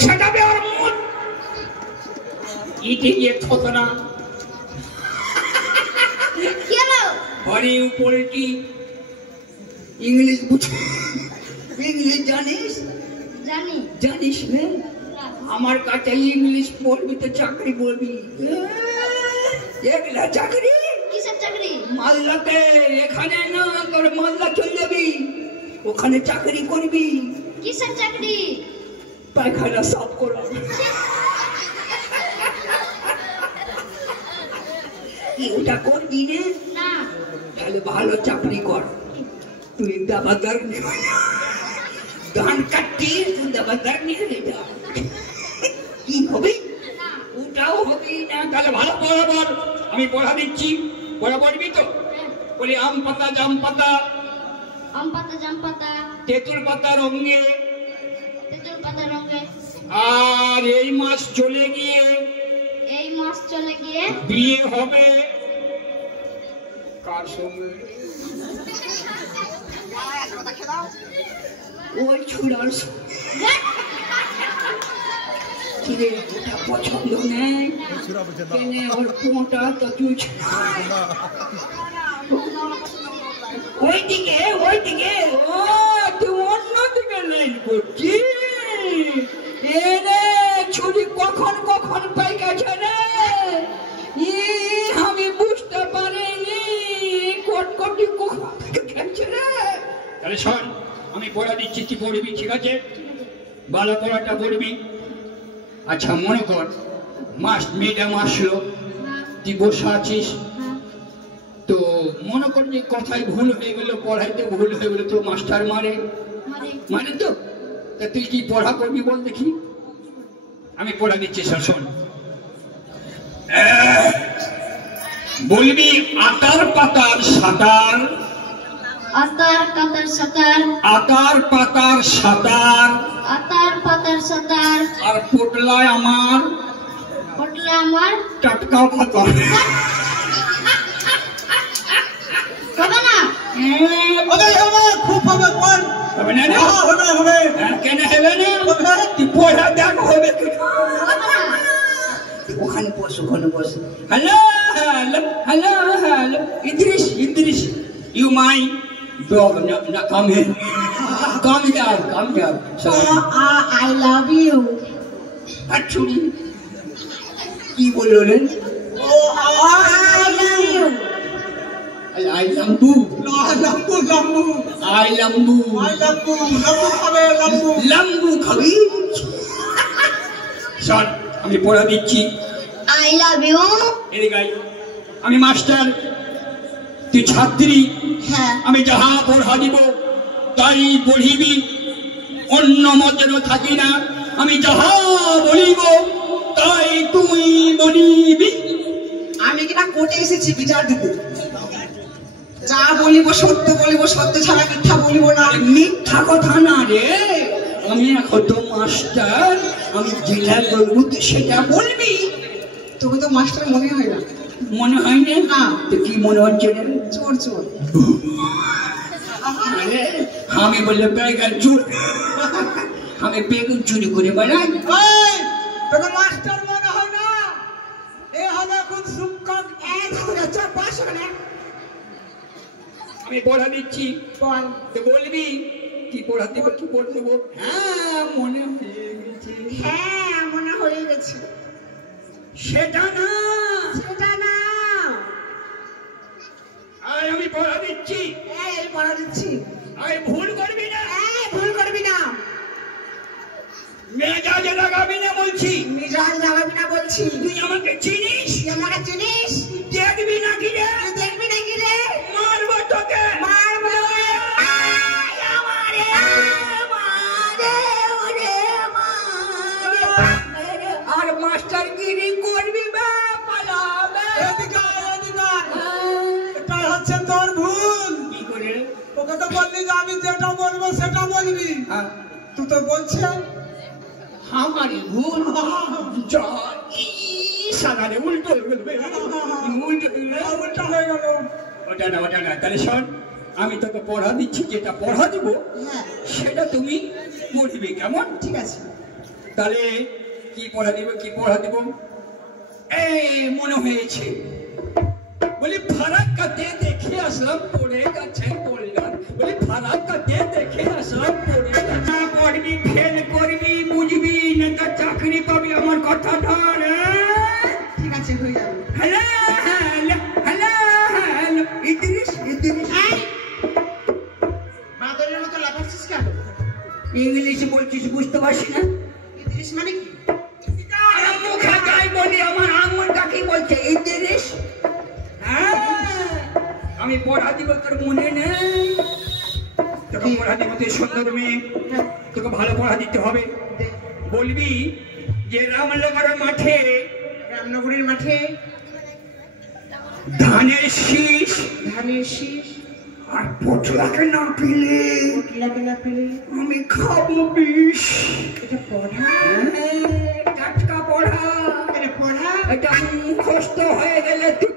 সেটা বের মুড ইটি গিয়ে থতনা কেলো পরে উপলটি ইংলিশ বুঝ ইংলিশ জানিস জানি জানিস রে আমার কাছে ইংলিশ পড়বি তো চাকরি করবি একলা চাকরি কিসের চাকরি মালদাতে এখানে না তোর মালদা চলে যাবি ওখানে চাকরি করবি কিসের চাকরি পায়খানা সাফ করা কি ওটা করবি না তাহলে ভালো চাকরি কর তুই দাবাদার ধান কাটতি তুই দাবাদার নিয়ে যা কি হবে ওটাও হবে না তাহলে ভালো বরাবর আমি পড়া দিচ্ছি বরাবরবি তো বলি আম পাতা জাম পাতা আম পাতা জাম পাতা তেঁতুল পাতা রঙে তেঁতুল পাতা রঙে আর এই মাস চলে গিয়ে বিয়ে হবে কার সঙ্গে ওই ছুড়ার কিরে ওটা পছন্দ নেই কেনে ওর পোঁটা তো তুই ওইদিকে ও তুই অন্যদিকে লাইন করছিস এরে ছুরি কখন পাই গেছে রে আমি বুঝতে পারিনি কটকটি কখন গেছে রে তাহলে শোন আমি পড়া দিচ্ছি তুই পড়বি ঠিক আছে ভালো পড়াটা পড়বি আচ্ছা মনে কর ম্যাডাম আসলো তুই বসে আছিস তো মনে কর যে কথায় ভুল হয়ে গেল পড়াইতে ভুল হয়ে গেল তো মাস্টার মানে তো তা তুই কি পড়া করবি বল দেখি আমি পড়া দিচ্ছি শোন বলবি আতার পাতার সাঁতার আতার পাতার সাঁতার আতার পাতার সাঁতার আতার পাতার সাঁতার আর পোটলায় আমার টাটকা পাতা হবে না খুব হবে হবে না কেন হবে না তুই পড়া দেখ হবে ওখানে বসে hello Idris you mind dog na come here I love you actually কি বললো রে I love you I lambu খাবি শোন আমি পড়া দিচ্ছি I love you এদিকে গাই আমি মাস্টার তুই ছাত্রী হ্যাঁ আমি যাহা পড়া দিব তাই পড়িবি অন্য মতের থাকি না আমি যাহা বলিব তাই তুই বলিবি আমি কিনা কোর্টে এসেছি বিচার দিতে যা বলিব সত্য বলিব সত্য ছাড়া মিথ্যা বলিব না মিথ্যা কথা না রে আমি এখন তো মাস্টার আমি যেটা বলবো সেটা বলবি তোকে তো মাস্টার মনে হয় না মনে হয় না তো কি মনে হচ্ছে রে চোর আমি বললে বেগান চোর আমি বেগুন চুরি করে বেড়াই তোকে মাস্টার মনে হয় না এ হবে খুব শিক্ষক আমি পড়া দিচ্ছি তো বলবি কি পড়া দিব কি পড়ে দেবো হ্যাঁ মনে হয়ে গেছে সেটা না আমি পড়া দিচ্ছি ভুল করবি না মেজাজে লাগাবি না বলছি তুই আমাকে চিনিস দেখবি নাকি রে মারবো তোকে আর মাস্টার গিরি করবি পালাবে এটাই হচ্ছে তোর ভুল কি করে তোকে তো বললি যে আমি যেটা বলবো সেটা বলবি তুই তো বলছিস আমারই ভুল সাদারে উল্টো হয়ে গেল ওটা না তাহলে শোন আমি তোকে পড়া দিচ্ছি যেটা পড়া দিব সেটা তুমি পড়বি, কেমন? ঠিক আছে। তাহলে কি পড়া দিব? এই মনে হয়েছে, বলি ফারাক্কাতে দেখে আসলাম পড়ে গেছে বললাম, বলি ফারাক্কাতে দেখে আসলাম পড়ে গেছে। পড়বি, ফেল করবি, বুঝবি না তো চাকরি পাবি, আমার কথা ধর। ঠিক আছে, হয়ে যাবে। Hello hello hello hello, Idris বাদরের মতো লাফাচ্ছিস কেন? ইংলিশ বলছিস, বুঝতে পারছি না? ইদ্রিস মানে কি? মুখে যাই বলি, আমার আঙুলটা কি বলছে? ইদ্রিস। আমি পড়া দিব, তোর মনে নেই? তোকে পড়া দিব, তুই সুন্দর মেয়ে, তোকে ভালো পড়া দিতে হবে। বলবি যে রামনগরের মাঠে ধানের শীষ আর পটলাকে না পেলে আমি খাবো বিষ। এটা পড়া? টাটকা পড়া, এটা মুখস্থ হয়ে গেলে তুই